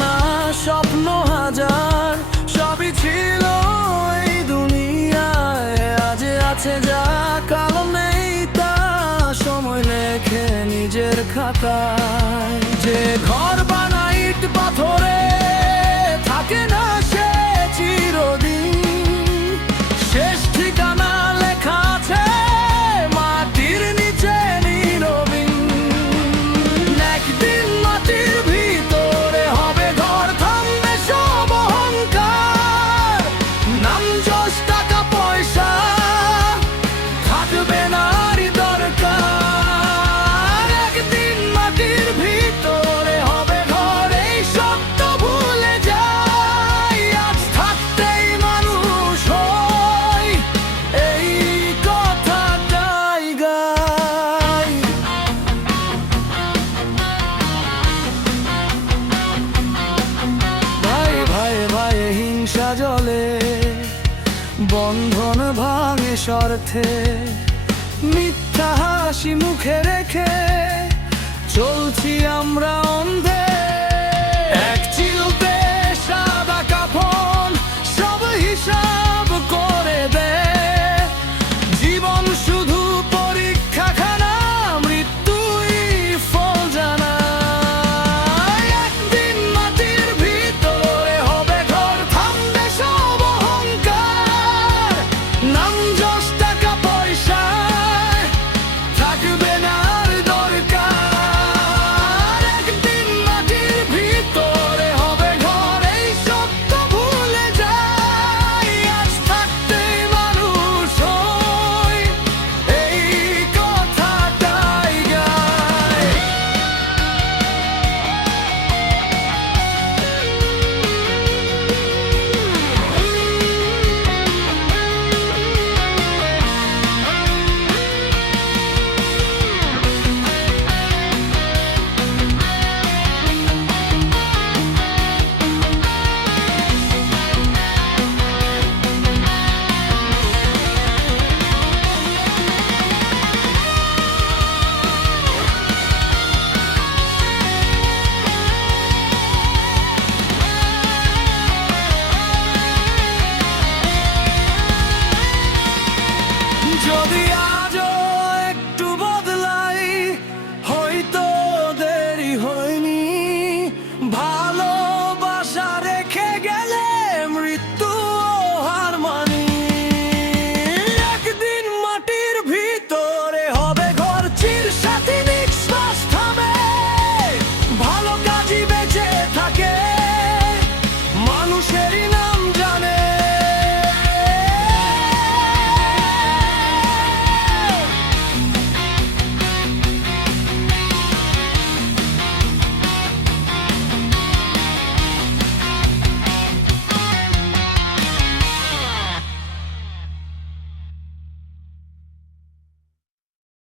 না, স্বপ্ন হাজার, সবই ছিল এই দুনিয়ায়। আজ আছে যা, কাল নেই তা, সময় লেখে নিজের খাতায়। যে ঘর বানা বন্ধন ভাঙে স্বার্থে মিথ্যা হাসি মুখে রেখে